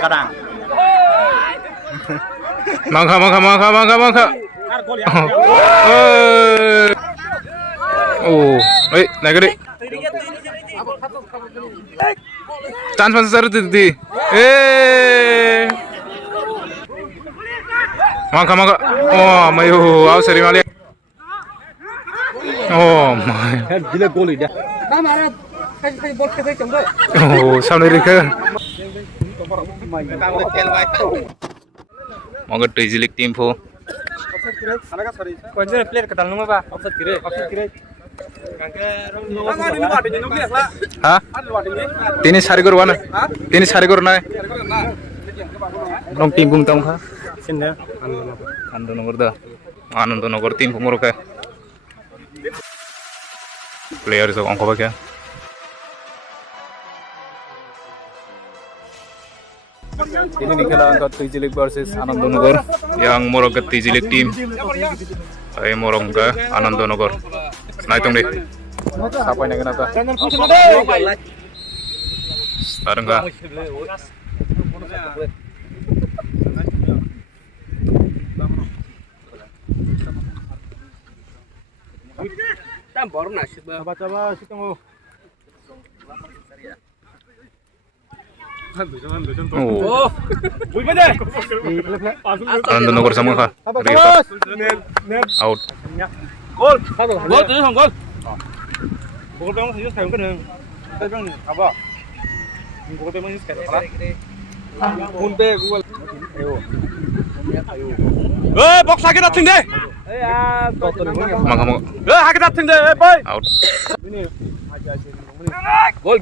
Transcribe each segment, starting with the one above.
kadang. Mangka. Oh, naik gede. Chance besar di. Mangka. Oh, mayu, awas seri mali. Oh, my. Gila gol dia. Oh, sampai rika. Mangga Tizilik tim po. Konjer player ketal nunggu ba? Offset kiri. Ha? Tini sari gor wana. Tini sari gor na. Nong tim bung tong ha. Sini. Anandonogor da. Anandonogor tim po moroka. Player so angko ba kya? Ini nih खेला angkat Tizilik versus Anandonogor yang moroka Tizilik tim. Ay morongga Anandonogor. Nah hitung deh. Siapa yang kena tuh? Sekarang enggak. Coba tunggu. Oh. Anandonogor sama kah? Out. Gol. Gol tuh không gol. Gol bang sih saya kan. Saya bang apa? Gol bang sih kayak apa? Munte gol. Box sakit datang deh. Mangga. Sakit datang deh, boy. Out. Gol.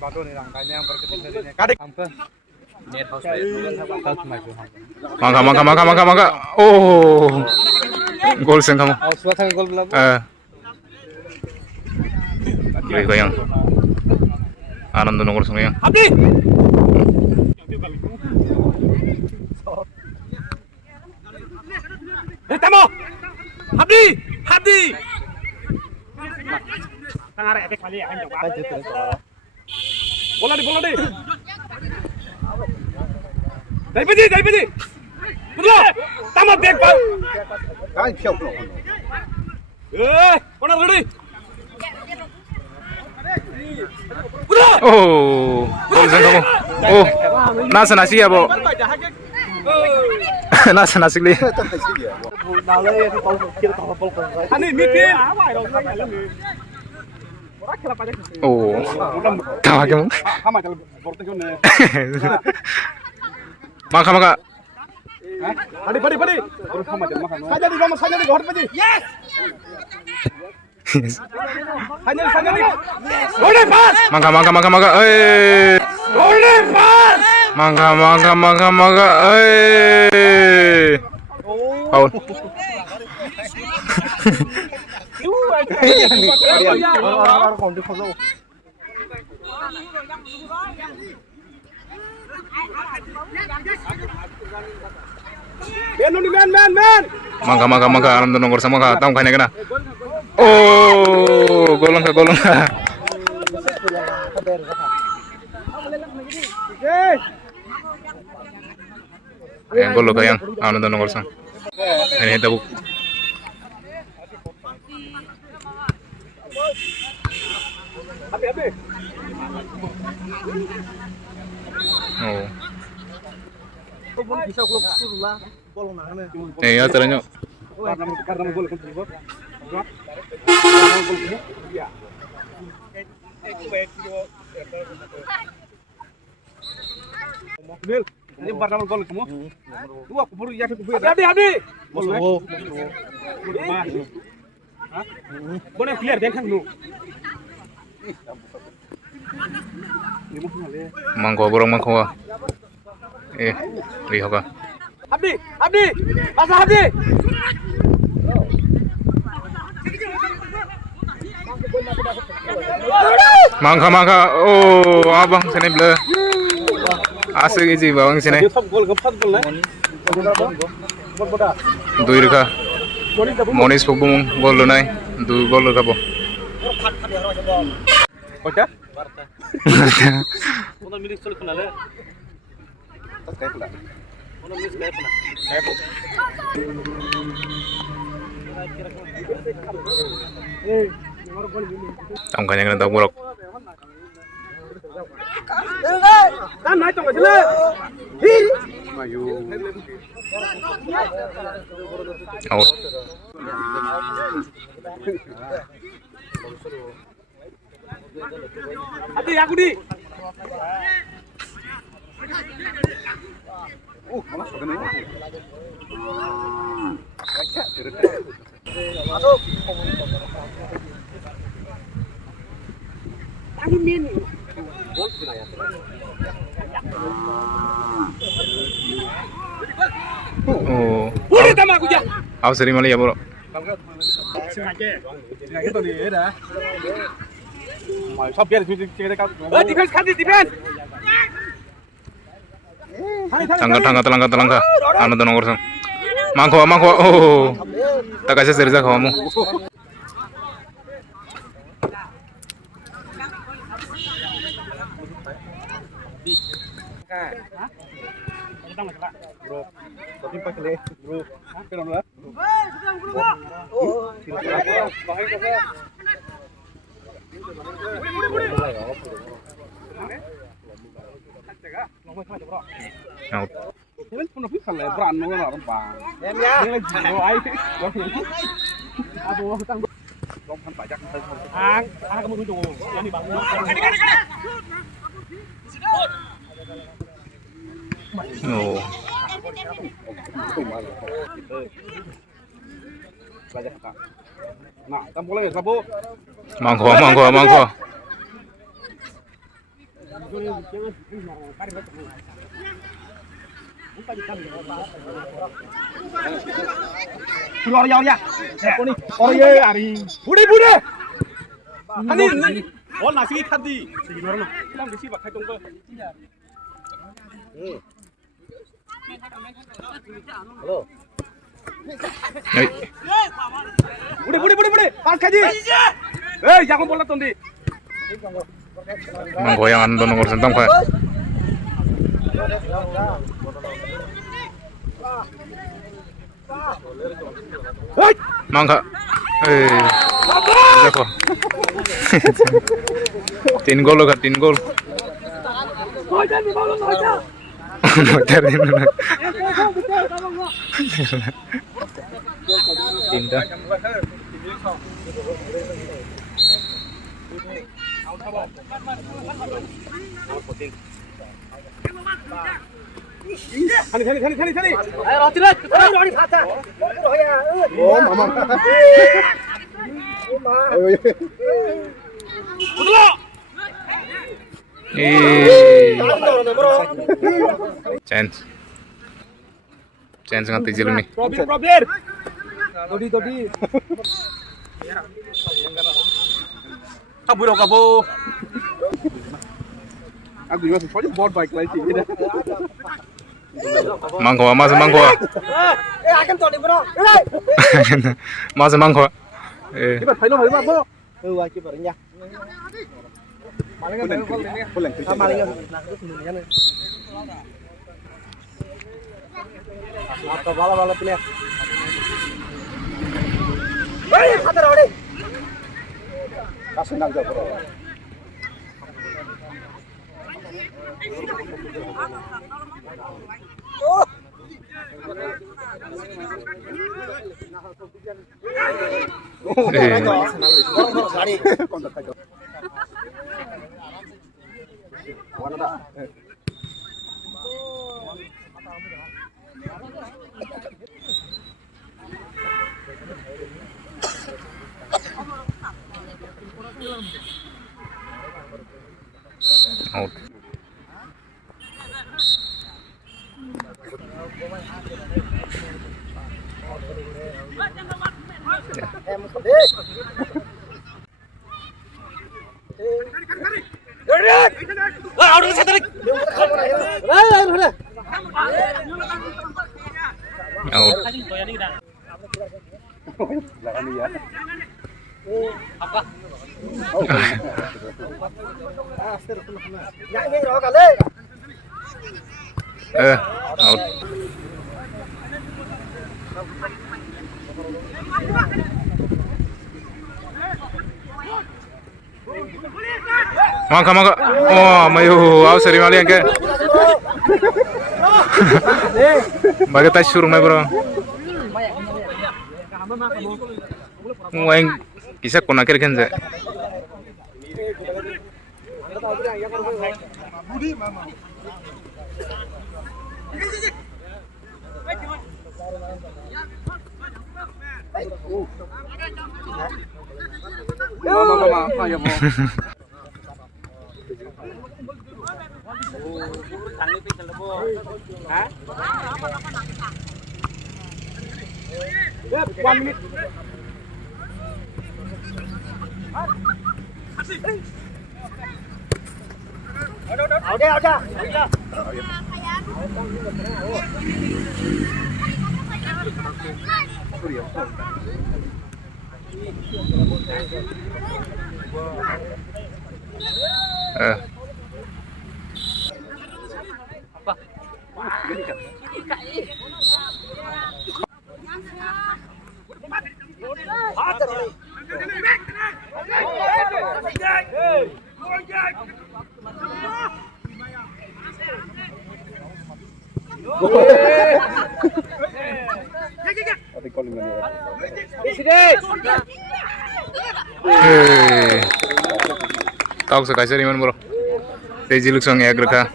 Bato nih rangkanya yang berketiga. Kadik. Mangga. Oh. Gol sen kamu. Suatu gol belum. Beli bayang. Anandonogor sama yang. Abdi. Temo. Abdi. Tangan efek kali ya kan coba. Bola di. Dari pedi. Betul. Tamat back bal. Kan siap loh. Mana ready? Oh. Gol sen kamu. Oh. Nasi ya, Bo. Nasi li. Ani mikir. Oh. Tawa kamu. Mangka. Padi. Saja di घर पे जी. Yes. Saja di. Golden pass. Mangka. Golden pass. Mangka. Foul. Man. Mangka Anandonogor sama kah? Tahu kayaknya kena. Oh, golong ka. Yang gol ka yang Anandonogor sama. Ini tabuk. Oh. Ya ternyata. Karena gol kan. Ini pertama gol kamu. Dua kubur ya kubur. Abdi. Boleh biar dia kan lu. Mangko. Lihat ka. Abdi. Pasah Abdi. Mangka. Oh, abang sini bela. Asik sih bang sini. Dui ka. Monis pubung gol lo nai. Du gol lo kabo. Kota? Kota milik sekali kenal. Kayak pula. Tong kanya kena tahu borok. Kan naik tong aja. Mayu. Out. Hati aku di. Malah begini. Masuk. Angin. Oh. Boleh tambah aku ya. Awas dari mana ya borok? Sengaja tuh dia dah. Mau biar kita kau. Defense kan defense. Tangga. Anu tuh nongor sang. Mangko. Oh. Tak kasih serius kamu. Bro, timpa kali, bro. Kenapa lah? Out. Ini pun lebih kalau beran nongol orang bang. Ini lagi doai. Aduh, tang. Lompat pajak. Kamu dulu. Yang di bang. Oh. Nah, kamu boleh sabu. Mangko. Keluar ya. Oh iya, Ari. Budi. Hani. Oh, nasi khadi. Gimana? Bilang di sini pakai tunggu. Halo. Hey. Budi. Pas kaji. Jangan bola tondi. Mangko yang anu tuh nongor sentang kah? Mangka. Jatuh. Tin gol. Motor ini. Tinta. Hani. Ayo rotilat. Oh, mama. Chance nganti jilum nih. Probir. Todi. Kabur. Aku juga soalnya board bike lagi ini. Mangko. Akan todi bro. Mangko. Kita thay nó bro. Wajib berenya. Pulang. Atau bala pilih. Hadir awak. Kasih nang bro. Out. Out. Out. Mangka. Oh, mayu awas dari mali angke. Bagai tas suruh mai bro. Muaing kisah kona kira kan je. Tahu sekali sih man bro. Teji luksong ya gerka.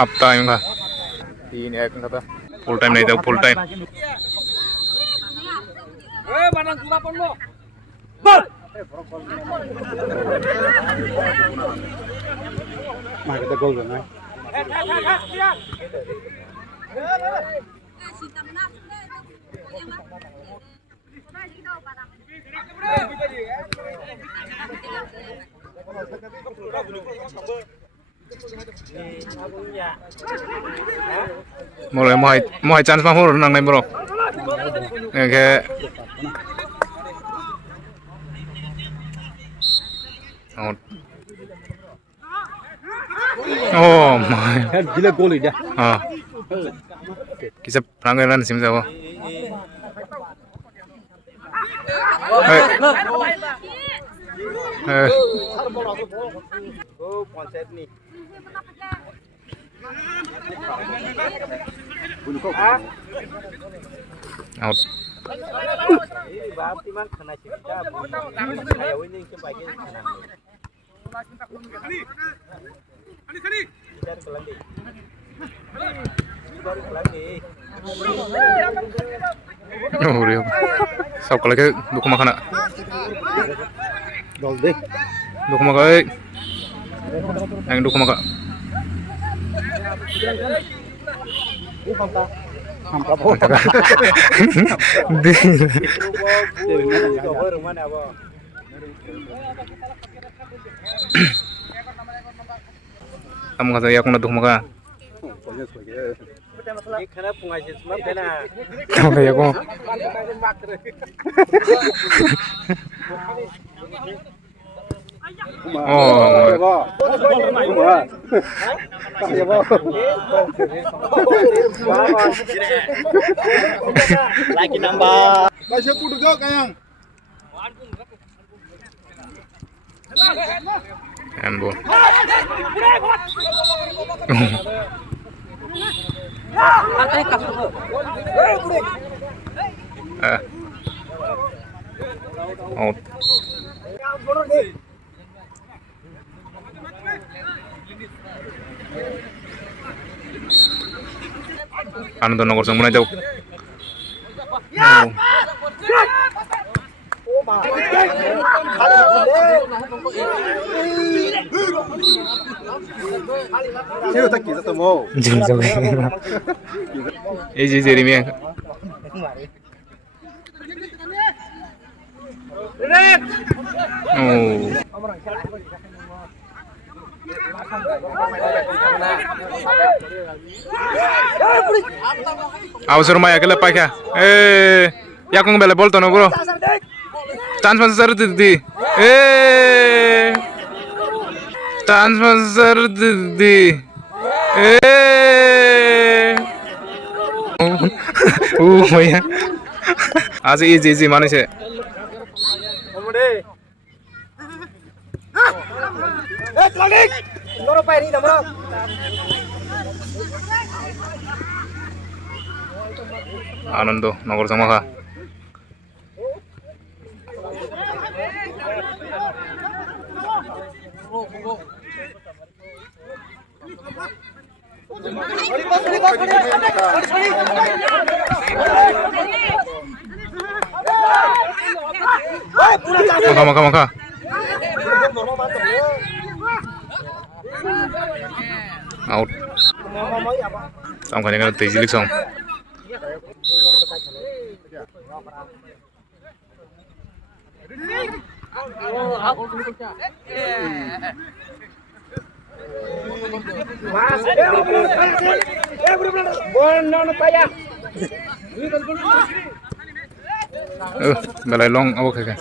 Half time kah? Ini ya kan kata. Full time nih full time. Mày kita gol rồi này. Mulai mau chance mahur nang nih bro. Kayak oh my. Gila gol dia. Kisah pelanggaran sim siapa? Oh, konsep nih. Out. Ini berarti man kena cerita. Kayak winning sebagai kena. Biar kelandi. Baru kelandi. Oh, Rio. Sao kalau ke duk makan nak? Gol deh. Duk makan. Yang duk makan. Hampa boh. Kamu kata ya aku nak duk makan. Karena pengajian semua bela. Kamu kayak aku. Oh. Lagi nambah. Masih kudu gak kayang. Handball. Out. Anandonogor sang mulai jauh. Siapa tak kisah temu? Jangan sampai. Ini Jeremy. Oh. Awas rumah ya kelepak ya. Ya kong bela bol tono bro. Chance masar di. Chance masar di. Maya. आज easy माने से. Anando nogor sama kah? Maka. Out. Xong khả năng tỷ dịch xong. Balai long awak kah?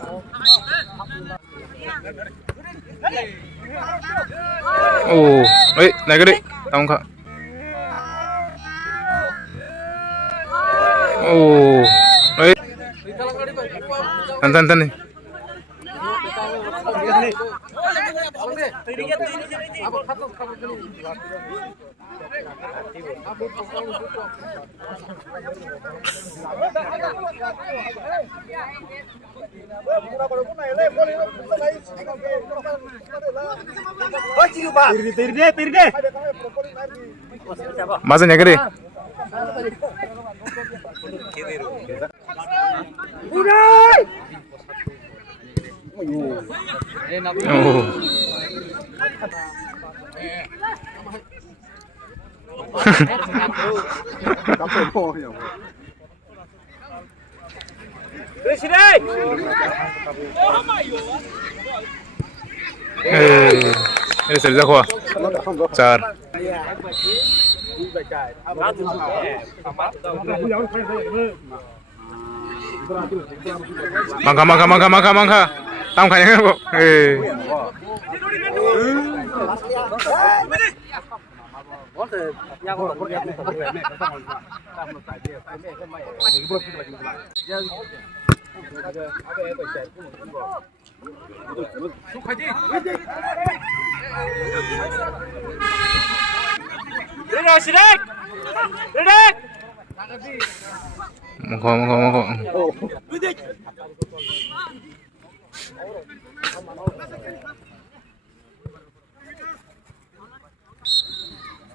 Oh, naik deh, tahu kak? Oh, tantan nih. Masa naik deh. Oh. Ini sudah kok. Car. Mangka. Tahu kayaknya kok. Mangka.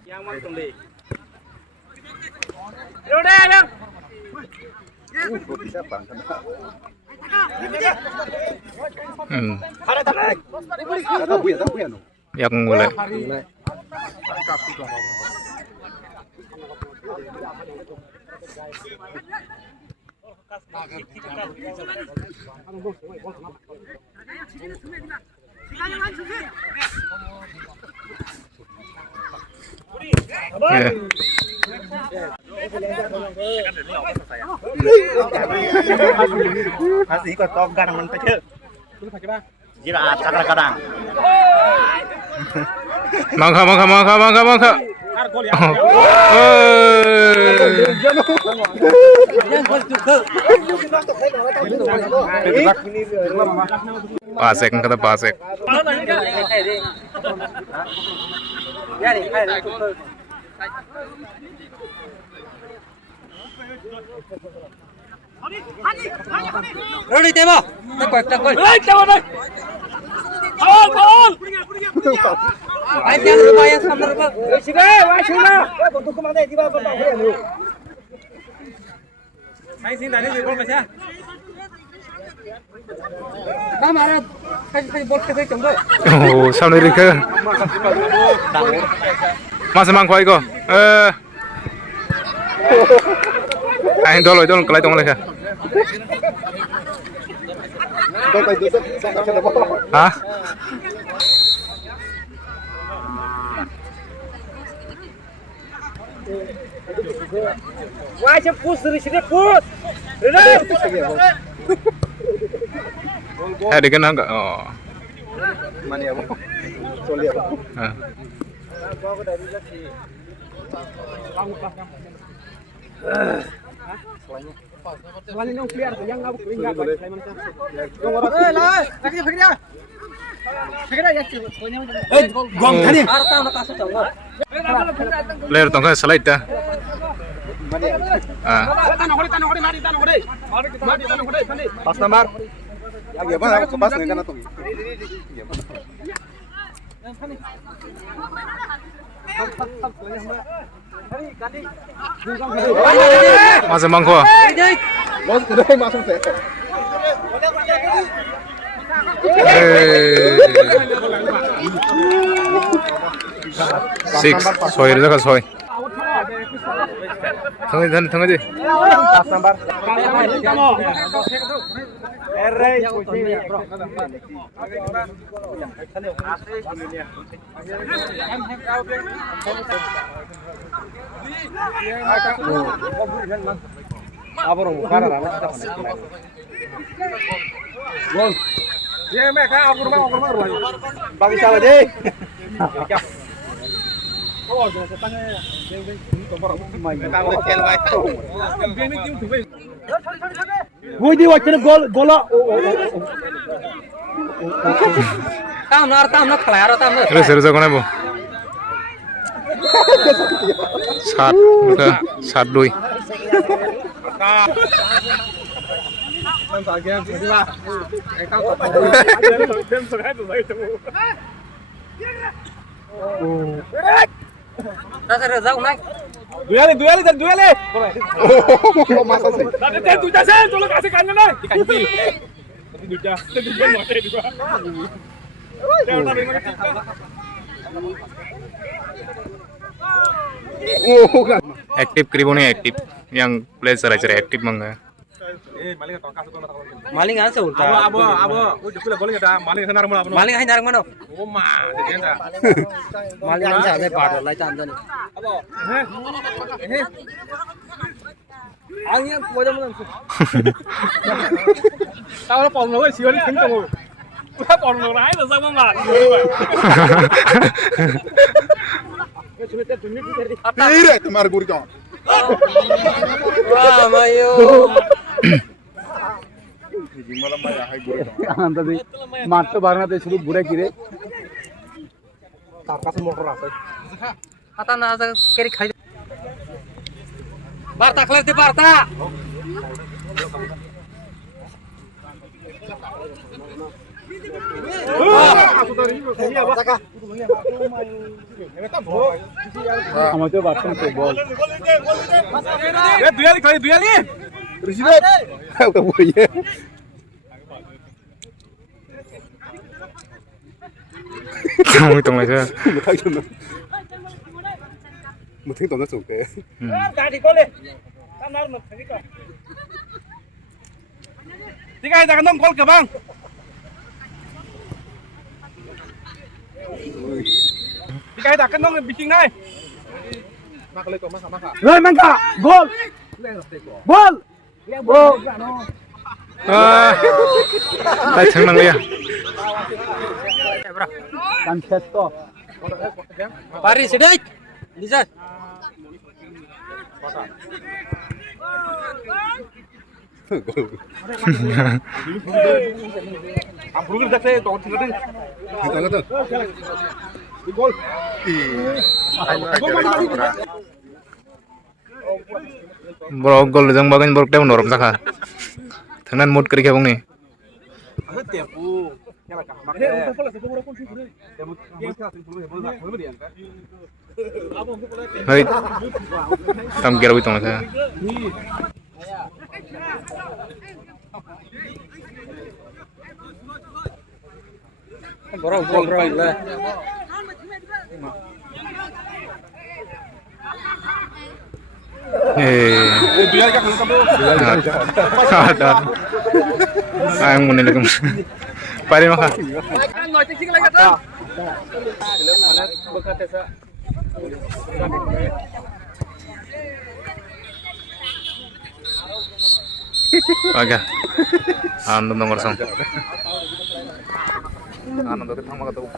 Yang mantung deh. Udah yang. Yang mulai. Masih ikut togan mentah je. Jira kadang-kadang. Mangka. Pasek kata pasek. Ready tembak. Takoi. Bol. Ayo yang rumah yang sama rumah. Sini, sini. Untuk kemana di bawah bawah lu. Main sini tadi gol macam. Kamera kasih bol kasih coba. Oh, sampai ke. Mas mangkoi ko. Ayo dulu kelai tong leka. Hah? Why you push the shit put? Di kan enggak? Oh. Mana ya? Sorry ya. Selain yang clear, yang ngabuk enggak boleh. Gong tadi. Player tong kan slide dah. Pas nomor. Ya bang, aku pas dengan itu. Masuk mangko. Masuk saya. Six, soy dah soy. Tengah je. Pas nomor. Ye mereka aku rumah lagi. Bagi salah deh. Oh, jangan setanya. Woi di wacana gola. Tam na khalair tam na. Terus kau bu. Sat doi. Ra ra unai. Duel. Oh, masa sih. Tu dah tolong kasih kanan nih. Dikasih. Tapi duda. Duda mati dua. Jangan tarik mana kita. Aktif kribo nih aktif. Yang player cara aktif mangga. Maling asa ulta. Abo. Oh, jepul boleh ada. Maling senar mana? Maling hai narang mana? Oh, mah. Jadi anda. Maling asa me pada lai canda ni. Abo. Angin boleh mana? Tao nó bỏng rồi, xíu đi thính rồi. Nó bỏng rồi lái rồi sao mà làm như vậy? Ini temar gurjo. Wah, mayo. Tadi mata barang itu sudah burak kiri. Tapas motor apa? Kata na asa keri khai. Barta kler di Barta. Sama tu batin tu bol. Duel ni. Presiden. Kau boleh. Kamu hitung aja. Mungkin tahu nak suka. Tadi kole. Kamar mat thagi ka. Tiga jangan dong gol ke bang. Tiga jangan dong bikin naik. Rồi mangga gol. Bol. Bol. Tay thằng ya. Francesco. Paris sedek. Bisa. Ambrul dah saya tahu tidak ni. Kita. Gol. Bro gol jang bagan borok dem norom saka. Thangnan mood kari khabong ni. Tempo. Hai. Tam kira bitong sa. Bro gol lah. Biar ka kalau kamu. Ada. Ayang muna lang. Pare maka. Ngồi chính lagi kata. Oke. Anandon nomor sang. Anandon kita mau ketemu.